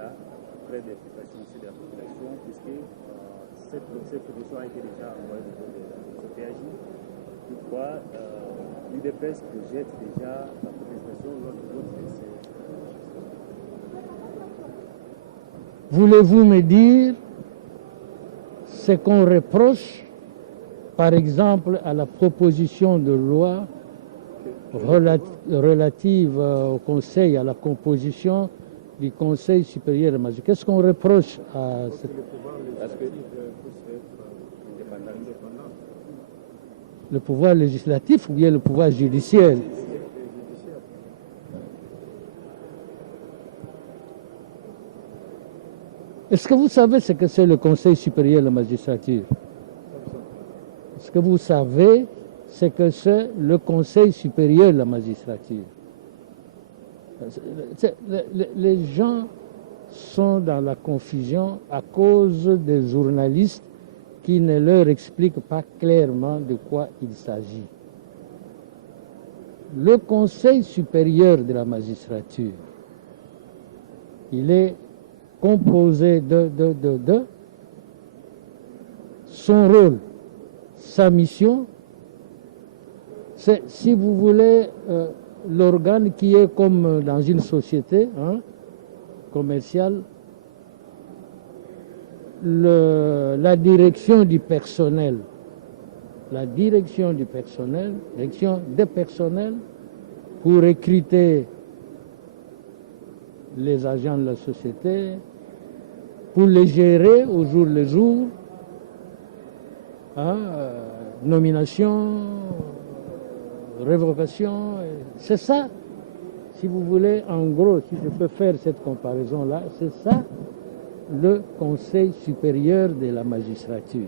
l'État près des situations aussi de la population, puisque cette proposition a été déjà envoyée au niveau de CPAJ. Toutefois, l'UDPS projette déjà la protestation lors de votre essai. Voulez-vous me dire ce qu'on reproche, par exemple, à la proposition de loi relative au Conseil, à la composition du Conseil supérieur de la magistrature? Qu'est-ce qu'on reproche à cette... Le pouvoir législatif ou bien le pouvoir judiciaire? Est-ce que vous savez ce que c'est le Conseil supérieur de la magistrature? Est-ce que vous savez ce que c'est le Conseil supérieur de la magistrature? Les gens sont dans la confusion à cause des journalistes qui ne leur expliquent pas clairement de quoi il s'agit. Le Conseil supérieur de la magistrature, il est composé de son rôle, sa mission, c'est, si vous voulez, l'organe qui est comme dans une société commerciale, la direction du personnel. La direction du personnel, direction des personnels pour recruter les agents de la société, pour les gérer au jour le jour, nomination, révocation, c'est ça, si vous voulez, en gros, si je peux faire cette comparaison-là, c'est ça le Conseil supérieur de la magistrature.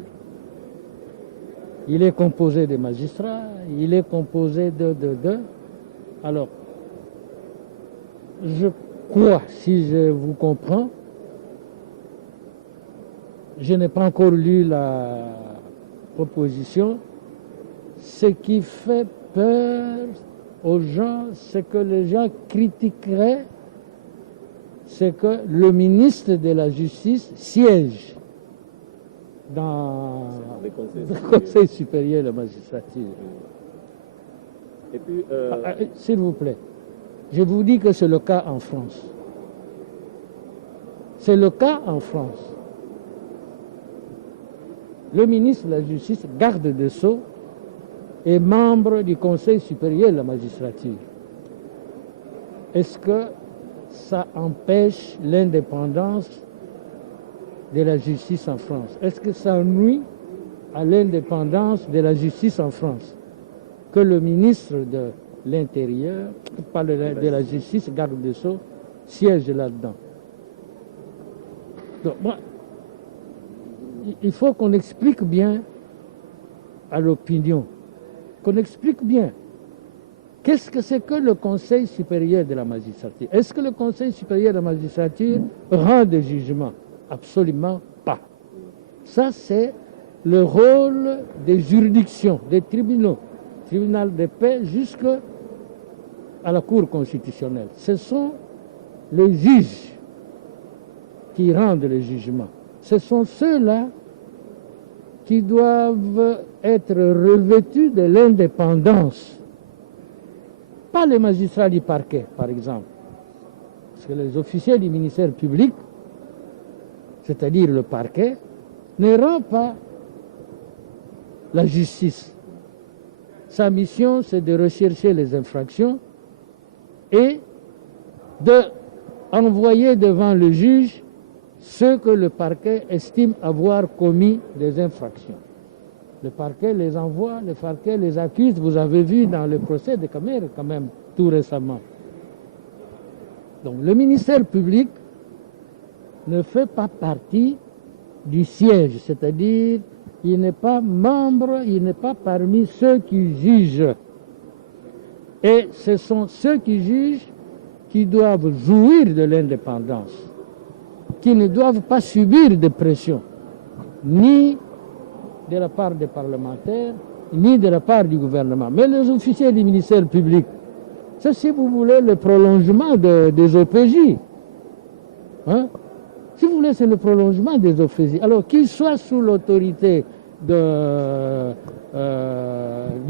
Il est composé de magistrats, il est composé de... Alors, je crois, si je vous comprends, je n'ai pas encore lu la proposition. Ce qui fait peur aux gens, c'est que les gens critiqueraient, c'est que le ministre de la Justice siège dans le Conseil supérieur de la magistrature. Et puis, s'il vous plaît, je vous dis que c'est le cas en France. C'est le cas en France. Le ministre de la Justice, garde des Sceaux, est membre du Conseil supérieur de la magistrature. Est-ce que ça empêche l'indépendance de la justice en France? Est-ce que ça nuit à l'indépendance de la justice en France que le ministre de l'Intérieur, pas de la Justice, garde des Sceaux, siège là-dedans? Donc, moi, il faut qu'on explique bien à l'opinion, qu'on explique bien qu'est-ce que c'est que le Conseil supérieur de la magistrature. Est-ce que le Conseil supérieur de la magistrature rend des jugements? Absolument pas. Ça, c'est le rôle des juridictions, des tribunaux, tribunal de paix jusqu'à la Cour constitutionnelle. Ce sont les juges qui rendent les jugements. Ce sont ceux-là qui doivent être revêtus de l'indépendance. Pas les magistrats du parquet, par exemple. Parce que les officiers du ministère public, c'est-à-dire le parquet, ne rend pas la justice. Sa mission, c'est de rechercher les infractions et d'envoyer devant le juge ceux que le parquet estime avoir commis des infractions. Le parquet les envoie, le parquet les accuse. Vous avez vu dans le procès de Khmer, quand même, tout récemment. Donc, le ministère public ne fait pas partie du siège, c'est-à-dire il n'est pas membre, il n'est pas parmi ceux qui jugent. Et ce sont ceux qui jugent qui doivent jouir de l'indépendance, qui ne doivent pas subir de pression, ni de la part des parlementaires, ni de la part du gouvernement. Mais les officiers du ministère public, c'est, si vous voulez, le prolongement des OPJ. Si vous voulez, c'est le prolongement des officiers. Alors qu'ils soient sous l'autorité du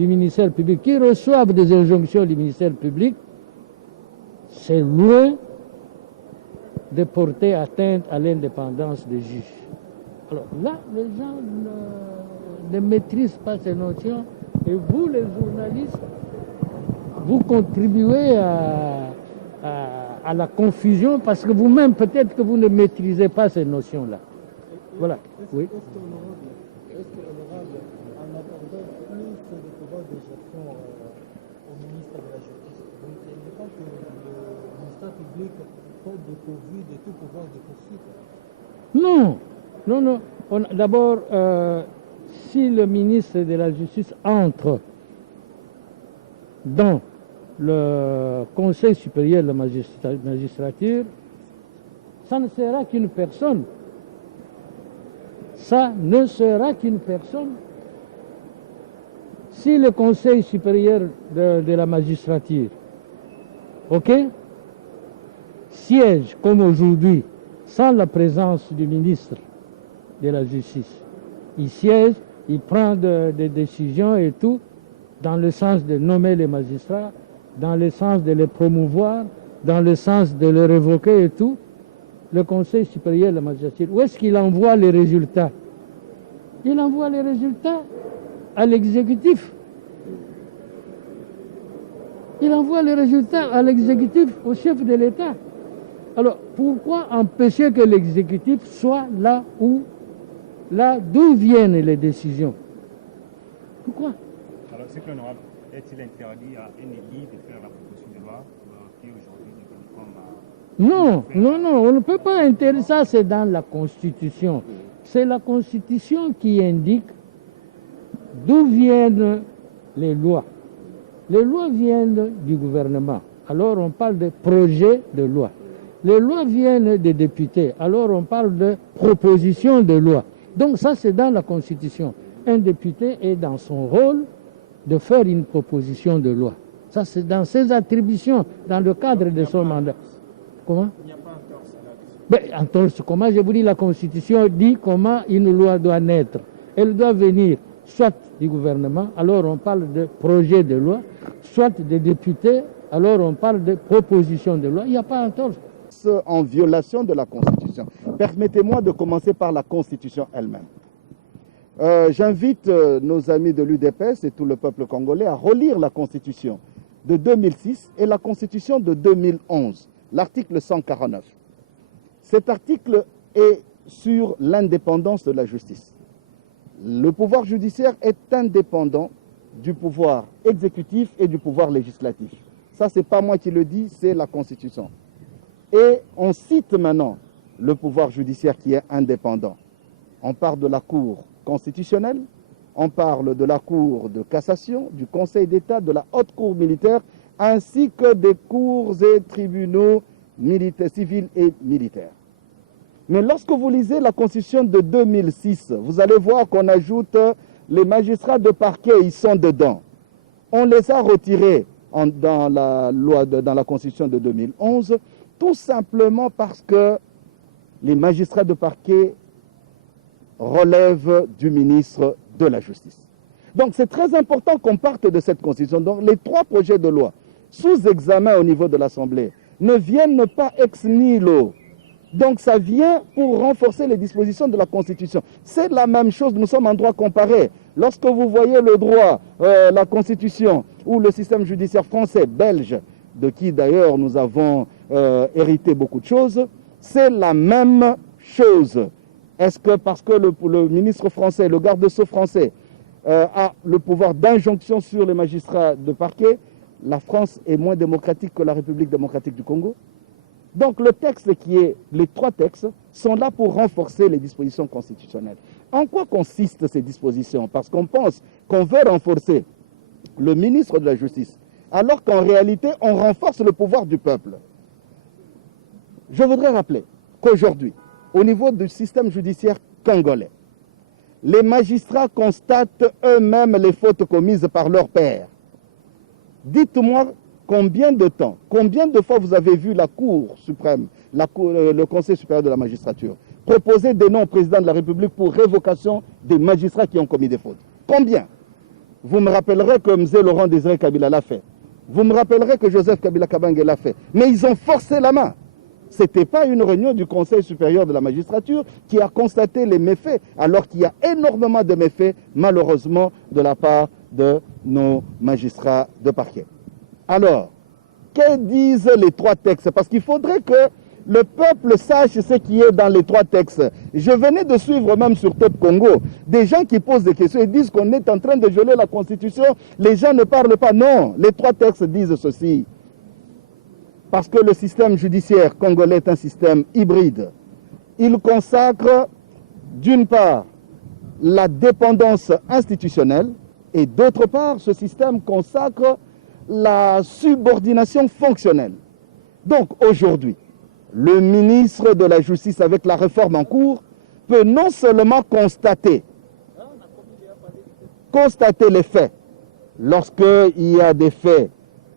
ministère public, qu'ils reçoivent des injonctions du ministère public, c'est loin de porter atteinte à l'indépendance des juges. Alors là, les gens ne maîtrisent pas ces notions et vous, les journalistes, vous contribuez à la confusion parce que vous-même, peut-être que vous ne maîtrisez pas ces notions-là. Voilà. Oui. Est-ce que l'honorable, en accordant plus de pouvoir de gestion au ministre de la Justice, il n'est pas que le ministère public soit dépourvu de tout pouvoir de poursuite? Non, non, non. D'abord, si le ministre de la Justice entre dans le Conseil supérieur de la magistrature, ça ne sera qu'une personne. Ça ne sera qu'une personne. Si le Conseil supérieur de la magistrature, siège comme aujourd'hui, sans la présence du ministre de la Justice, il siège, il prend des décisions et tout, dans le sens de nommer les magistrats, dans le sens de les promouvoir, dans le sens de les révoquer et tout, le Conseil supérieur de la magistrature, où est-ce qu'il envoie les résultats? Il envoie les résultats à l'exécutif. Il envoie les résultats à l'exécutif, au chef de l'État. Alors, pourquoi empêcher que l'exécutif soit là d'où viennent les décisions? Pourquoi? Alors, c'est que l'honorable, est-il interdit à un élu de faire la proposition de loi qui aujourd'hui est comme... Non, on ne peut pas interdire ça, c'est dans la Constitution. C'est la Constitution qui indique d'où viennent les lois. Les lois viennent du gouvernement. Alors on parle de projet de loi. Les lois viennent des députés. Alors on parle de proposition de loi. Donc ça, c'est dans la Constitution. Un député est dans son rôle de faire une proposition de loi. Ça, c'est dans ses attributions, dans le cadre de son mandat. Comment? Il n'y a pas entorse. Comment je vous dis, la Constitution dit comment une loi doit naître. Elle doit venir soit du gouvernement, alors on parle de projet de loi, soit des députés, alors on parle de proposition de loi. Il n'y a pas entorse. En violation de la Constitution. Permettez-moi de commencer par la Constitution elle-même. J'invite nos amis de l'UDPS et tout le peuple congolais à relire la Constitution de 2006 et la Constitution de 2011, l'article 149. Cet article est sur l'indépendance de la justice. Le pouvoir judiciaire est indépendant du pouvoir exécutif et du pouvoir législatif. Ça, ce n'est pas moi qui le dis, c'est la Constitution. Et on cite maintenant le pouvoir judiciaire qui est indépendant. On parle de la Cour constitutionnelle, on parle de la Cour de cassation, du Conseil d'État, de la Haute Cour militaire, ainsi que des cours et tribunaux militaires, civils et militaires. Mais lorsque vous lisez la Constitution de 2006, vous allez voir qu'on ajoute les magistrats de parquet, ils sont dedans. On les a retirés dans la Constitution de 2011, tout simplement parce que les magistrats de parquet relèvent du ministre de la Justice. Donc c'est très important qu'on parte de cette Constitution. Donc les trois projets de loi sous examen au niveau de l'Assemblée ne viennent pas ex nihilo. Donc ça vient pour renforcer les dispositions de la Constitution. C'est la même chose, nous sommes en droit comparé. Lorsque vous voyez le droit, la Constitution ou le système judiciaire français, belge, de qui d'ailleurs nous avons hérité beaucoup de choses, c'est la même chose. Est-ce que parce que le ministre français, le garde-sceau français a le pouvoir d'injonction sur les magistrats de parquet, la France est moins démocratique que la République démocratique du Congo? Donc les trois textes sont là pour renforcer les dispositions constitutionnelles. En quoi consistent ces dispositions? Parce qu'on pense qu'on veut renforcer le ministre de la Justice, alors qu'en réalité, on renforce le pouvoir du peuple. Je voudrais rappeler qu'aujourd'hui, au niveau du système judiciaire congolais, les magistrats constatent eux-mêmes les fautes commises par leurs pairs. Dites-moi combien de temps, combien de fois vous avez vu la Cour suprême, le Conseil supérieur de la magistrature, proposer des noms au président de la République pour révocation des magistrats qui ont commis des fautes? Combien? Vous me rappellerez que M. Laurent Désiré Kabila l'a fait. Vous me rappellerez que Joseph Kabila Kabange l'a fait. Mais ils ont forcé la main. Ce n'était pas une réunion du Conseil supérieur de la magistrature qui a constaté les méfaits, alors qu'il y a énormément de méfaits, malheureusement, de la part de nos magistrats de parquet. Alors, que disent les trois textes? Parce qu'il faudrait que le peuple sache ce qui est dans les trois textes. Je venais de suivre même sur Top Congo des gens qui posent des questions et disent qu'on est en train de violer la Constitution. Les gens ne parlent pas. Non, les trois textes disent ceci. Parce que le système judiciaire congolais est un système hybride. Il consacre, d'une part, la dépendance institutionnelle et d'autre part, ce système consacre la subordination fonctionnelle. Donc aujourd'hui, le ministre de la Justice, avec la réforme en cours, peut non seulement constater les faits, lorsqu'il y a des faits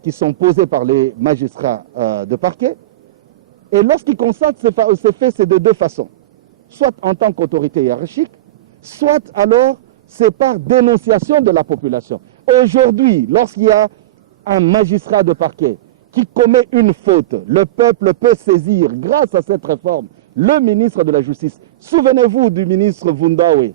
qui sont posés par les magistrats de parquet, et lorsqu'il constate ces faits, c'est de deux façons. Soit en tant qu'autorité hiérarchique, soit alors c'est par dénonciation de la population. Aujourd'hui, lorsqu'il y a un magistrat de parquet qui commet une faute, le peuple peut saisir, grâce à cette réforme, le ministre de la Justice. Souvenez-vous du ministre Vundawe,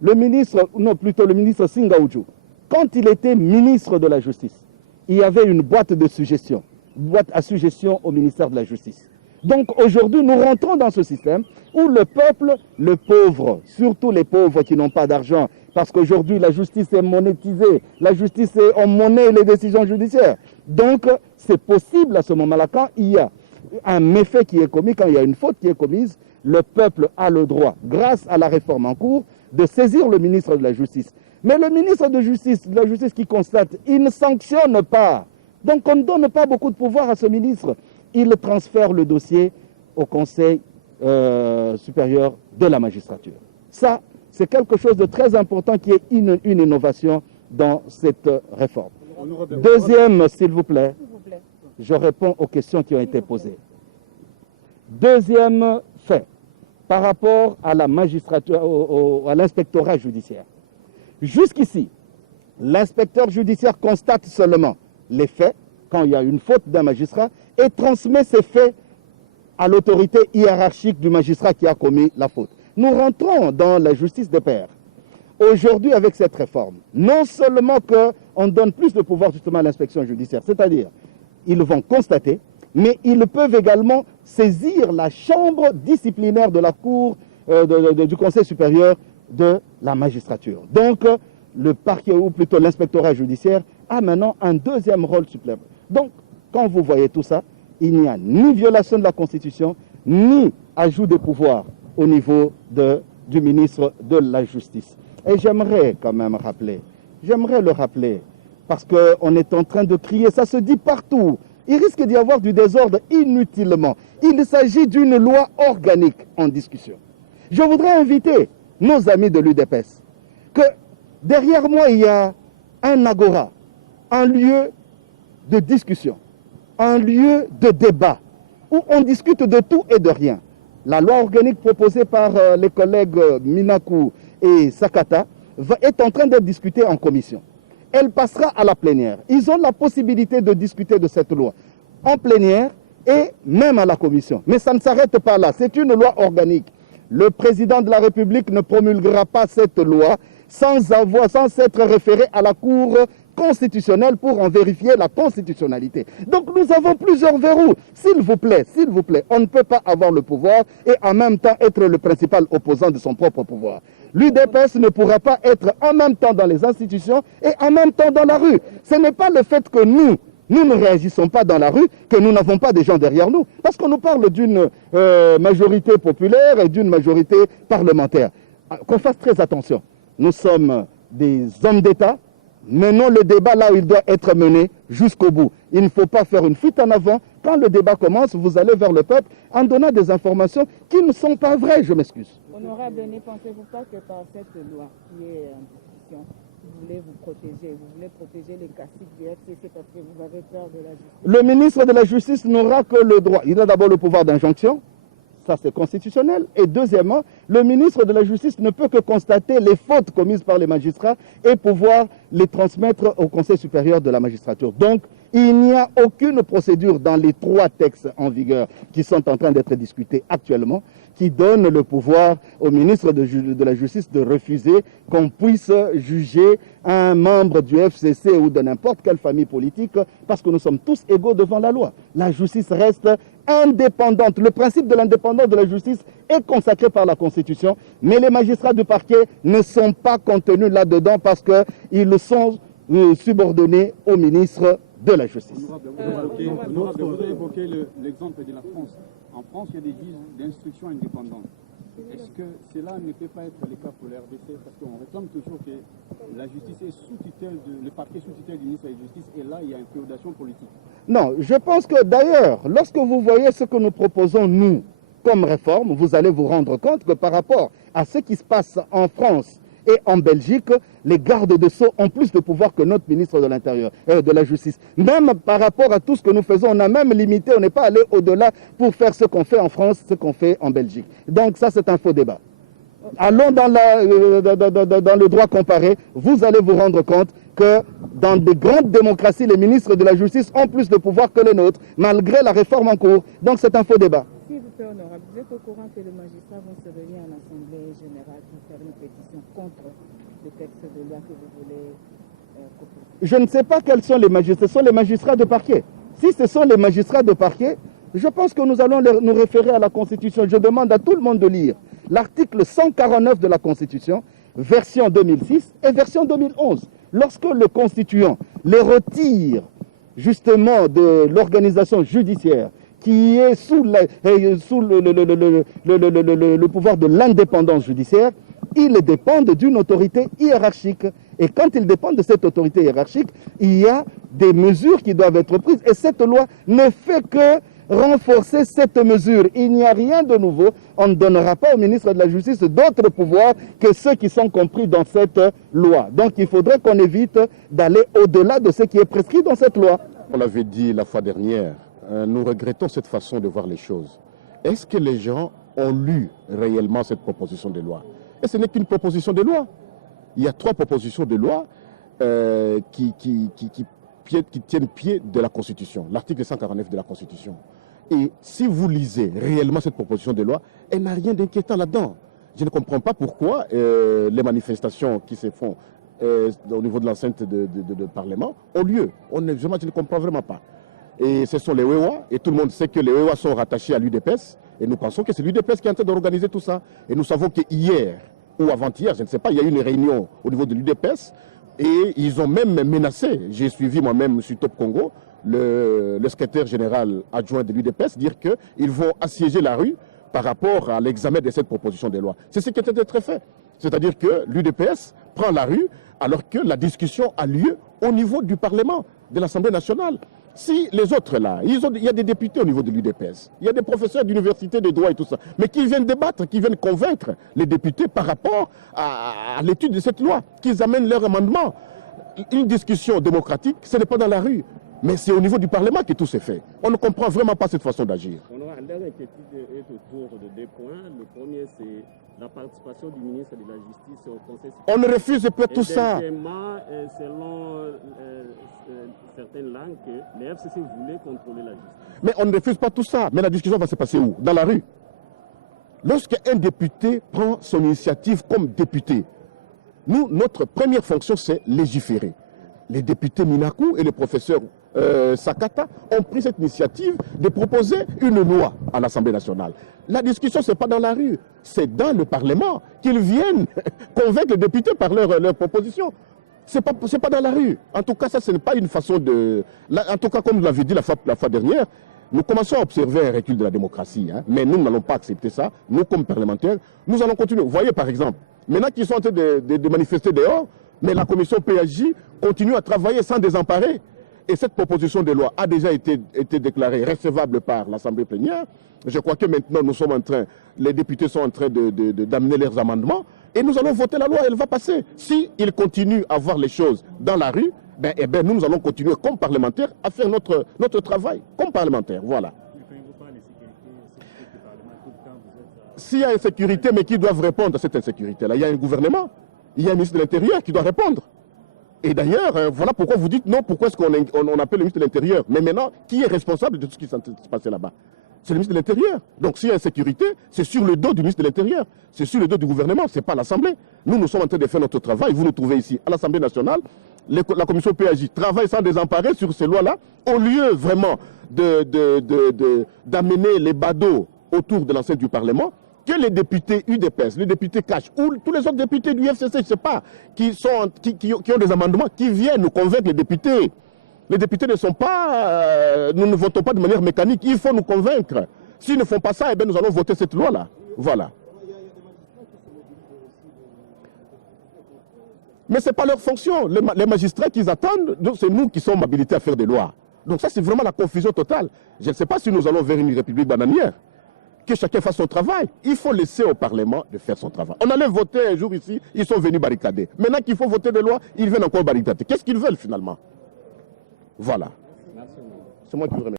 le ministre Singaoudjou. Quand il était ministre de la Justice, il y avait une boîte de suggestions, boîte à suggestions au ministère de la Justice. Donc aujourd'hui, nous rentrons dans ce système où le peuple, le pauvre, surtout les pauvres qui n'ont pas d'argent, parce qu'aujourd'hui la justice est monétisée, la justice est en monnaie les décisions judiciaires. Donc c'est possible à ce moment-là, quand il y a un méfait qui est commis, quand il y a une faute qui est commise, le peuple a le droit, grâce à la réforme en cours, de saisir le ministre de la Justice. Mais le ministre de la Justice qui constate, il ne sanctionne pas. Donc on ne donne pas beaucoup de pouvoir à ce ministre. Il transfère le dossier au Conseil supérieur de la magistrature. Ça, c'est quelque chose de très important qui est une innovation dans cette réforme. Deuxième, s'il vous plaît, je réponds aux questions qui ont été posées. Deuxième fait, par rapport à la magistrature, à l'inspectorat judiciaire. Jusqu'ici, l'inspecteur judiciaire constate seulement les faits, quand il y a une faute d'un magistrat, et transmet ces faits à l'autorité hiérarchique du magistrat qui a commis la faute. Nous rentrons dans la justice des pairs. Aujourd'hui, avec cette réforme, non seulement qu'on donne plus de pouvoir justement à l'inspection judiciaire, c'est-à-dire ils vont constater, mais ils peuvent également saisir la chambre disciplinaire de la Cour du Conseil supérieur de la magistrature. Donc, le parquet, ou plutôt l'inspectorat judiciaire, a maintenant un deuxième rôle supplémentaire. Donc, quand vous voyez tout ça, il n'y a ni violation de la Constitution, ni ajout de pouvoir au niveau du ministre de la Justice. Et j'aimerais quand même le rappeler, parce qu'on est en train de crier, ça se dit partout. Il risque d'y avoir du désordre inutilement. Il s'agit d'une loi organique en discussion. Je voudrais inviter nos amis de l'UDPS que derrière moi, il y a un agora, un lieu de discussion, un lieu de débat, où on discute de tout et de rien. La loi organique proposée par les collègues Minakou et Sakata est en train d'être discutée en commission. Elle passera à la plénière. Ils ont la possibilité de discuter de cette loi en plénière et même à la commission. Mais ça ne s'arrête pas là. C'est une loi organique. Le président de la République ne promulguera pas cette loi sans s'être référé à la Cour constitutionnelle pour en vérifier la constitutionnalité. Donc nous avons plusieurs verrous. S'il vous plaît, on ne peut pas avoir le pouvoir et en même temps être le principal opposant de son propre pouvoir. L'UDPS ne pourra pas être en même temps dans les institutions et en même temps dans la rue. Ce n'est pas le fait que nous ne réagissons pas dans la rue, que nous n'avons pas des gens derrière nous. Parce qu'on nous parle d'une majorité populaire et d'une majorité parlementaire. Qu'on fasse très attention. Nous sommes des hommes d'État. Menons le débat là où il doit être mené jusqu'au bout. Il ne faut pas faire une fuite en avant. Quand le débat commence, vous allez vers le peuple en donnant des informations qui ne sont pas vraies, je m'excuse. Honorable, ne pensez-vous pas que par cette loi qui est en discussion, voulez vous protéger. Vous voulez protéger les caciques du FCC parce que vous avez peur de la justice. Le ministre de la Justice n'aura que le droit. Il a d'abord le pouvoir d'injonction. Ça, c'est constitutionnel. Et deuxièmement, le ministre de la Justice ne peut que constater les fautes commises par les magistrats et pouvoir les transmettre au Conseil supérieur de la magistrature. Donc, il n'y a aucune procédure dans les 3 textes en vigueur qui sont en train d'être discutés actuellement qui donne le pouvoir au ministre de la Justice de refuser qu'on puisse juger un membre du FCC ou de n'importe quelle famille politique parce que nous sommes tous égaux devant la loi. La justice reste indépendante. Le principe de l'indépendance de la justice est consacré par la Constitution, mais les magistrats du parquet ne sont pas contenus là-dedans parce qu'ils sont subordonnés au ministre de la Justice. Honorable, vous avez évoqué l'exemple de la France. En France, il y a des juges d'instruction indépendants. Est-ce que cela ne peut pas être le cas pour la RDC? Parce qu'on réclame toujours que la justice est sous tutelle, le parquet sous tutelle du ministre de la Justice, et là, il y a une féodation politique. Non, je pense que d'ailleurs, lorsque vous voyez ce que nous proposons, nous, comme réforme, vous allez vous rendre compte que par rapport à ce qui se passe en France et en Belgique, les gardes de sceaux ont plus de pouvoir que notre ministre de l'Intérieur, de la Justice. Même par rapport à tout ce que nous faisons, on a même limité, on n'est pas allé au-delà pour faire ce qu'on fait en France, ce qu'on fait en Belgique. Donc ça, c'est un faux débat. Allons dans le droit comparé, vous allez vous rendre compte que dans de grandes démocraties, les ministres de la Justice ont plus de pouvoir que les nôtres, malgré la réforme en cours. Donc c'est un faux débat. S'il vous plaît, honorable, vous êtes au courant que les magistrats vont se réunir en Assemblée générale pour faire une pétition contre le texte de loi que vous voulez proposer? Je ne sais pas quels sont les magistrats. Ce sont les magistrats de parquet. Si ce sont les magistrats de parquet, je pense que nous allons nous référer à la Constitution. Je demande à tout le monde de lire l'article 149 de la Constitution, version 2006 et version 2011. Lorsque le constituant les retire justement de l'organisation judiciaire qui est sous le pouvoir de l'indépendance judiciaire, ils dépendent d'une autorité hiérarchique. Et quand ils dépendent de cette autorité hiérarchique, il y a des mesures qui doivent être prises. Et cette loi ne fait que renforcer cette mesure. Il n'y a rien de nouveau. On ne donnera pas au ministre de la Justice d'autres pouvoirs que ceux qui sont compris dans cette loi. Donc il faudrait qu'on évite d'aller au-delà de ce qui est prescrit dans cette loi. On l'avait dit la fois dernière, nous regrettons cette façon de voir les choses. Est-ce que les gens ont lu réellement cette proposition de loi? Et ce n'est qu'une proposition de loi. Il y a 3 propositions de loi qui tiennent pied de la Constitution, l'article 149 de la Constitution. Et si vous lisez réellement cette proposition de loi, elle n'a rien d'inquiétant là-dedans. Je ne comprends pas pourquoi les manifestations qui se font au niveau de l'enceinte de Parlement ont lieu. Je ne comprends vraiment pas. Et ce sont les WEWA, et tout le monde sait que les WEWA sont rattachés à l'UDPS, et nous pensons que c'est l'UDPS qui est en train d'organiser tout ça. Et nous savons qu'hier, ou avant-hier, je ne sais pas, il y a eu une réunion au niveau de l'UDPS, et ils ont même menacé, j'ai suivi moi-même sur Top Congo, le secrétaire général adjoint de l'UDPS, dire qu'ils vont assiéger la rue par rapport à l'examen de cette proposition de loi. C'est ce qui est en train fait. C'est-à-dire que l'UDPS prend la rue alors que la discussion a lieu au niveau du Parlement, de l'Assemblée nationale. Si les autres là, il y a des députés au niveau de l'UDPS, il y a des professeurs d'université de droit et tout ça, mais qui viennent débattre, qui viennent convaincre les députés par rapport à l'étude de cette loi, qu'ils amènent leur amendement. Une discussion démocratique, ce n'est pas dans la rue, mais c'est au niveau du Parlement que tout s'est fait. On ne comprend vraiment pas cette façon d'agir. Leur inquiétude est autour de 2 points. Le premier, c'est la participation du ministre de la Justice au Conseil supérieur. On ne refuse pas tout ça. Deuxièmement, selon certaines langues, que les FCC voulaient contrôler la justice. Mais on ne refuse pas tout ça. Mais la discussion va se passer où? Dans la rue. Lorsqu'un député prend son initiative comme député, nous, notre première fonction, c'est légiférer. Les députés Minakou et le professeur Sakata ont pris cette initiative de proposer une loi à l'Assemblée nationale. La discussion, ce n'est pas dans la rue, c'est dans le Parlement qu'ils viennent convaincre les députés par leurs propositions. Ce n'est pas dans la rue. En tout cas, ça, ce n'est pas une façon de... En tout cas, comme vous l'avez dit la fois dernière, nous commençons à observer un recul de la démocratie. Hein, mais nous n'allons pas accepter ça. Nous, comme parlementaires, nous allons continuer. Vous voyez, par exemple, maintenant qu'ils sont en train de manifester dehors, mais la commission PAJ continue à travailler sans désemparer. Et cette proposition de loi a déjà été déclarée recevable par l'Assemblée plénière. Je crois que maintenant, les députés sont en train d'amener leurs amendements. Et nous allons voter la loi, elle va passer. Si il continue à voir les choses dans la rue, nous allons continuer comme parlementaires à faire notre travail, comme parlementaires. Voilà. S'il y a insécurité, mais qui doivent répondre à cette insécurité-là? Il y a un gouvernement, il y a un ministre de l'Intérieur qui doit répondre. Et d'ailleurs, voilà pourquoi vous dites non, pourquoi est-ce qu'on appelle le ministre de l'Intérieur? Mais maintenant, qui est responsable de tout ce qui s'est passé là-bas? C'est le ministre de l'Intérieur. Donc s'il y a insécurité, c'est sur le dos du ministre de l'Intérieur. C'est sur le dos du gouvernement, ce n'est pas l'Assemblée. Nous sommes en train de faire notre travail. Vous nous trouvez ici à l'Assemblée nationale. La commission PAJ travaille sans désemparer sur ces lois-là, au lieu vraiment d'amener les badauds autour de l'enceinte du Parlement, que les députés UDPS, les députés CACH, ou tous les autres députés du FCC, je ne sais pas, qui ont des amendements, qui viennent nous convaincre les députés. Les députés ne sont pas, nous ne votons pas de manière mécanique, il faut nous convaincre. S'ils ne font pas ça, nous allons voter cette loi-là. Voilà. Mais ce n'est pas leur fonction. Les magistrats qu'ils attendent, c'est nous qui sommes habilités à faire des lois. Donc ça, c'est vraiment la confusion totale. Je ne sais pas si nous allons vers une république bananière. Que chacun fasse son travail. Il faut laisser au Parlement de faire son travail. On allait voter un jour ici, ils sont venus barricader. Maintenant qu'il faut voter des lois, ils viennent encore barricader. Qu'est-ce qu'ils veulent finalement? Voilà. C'est moi qui vous remercie.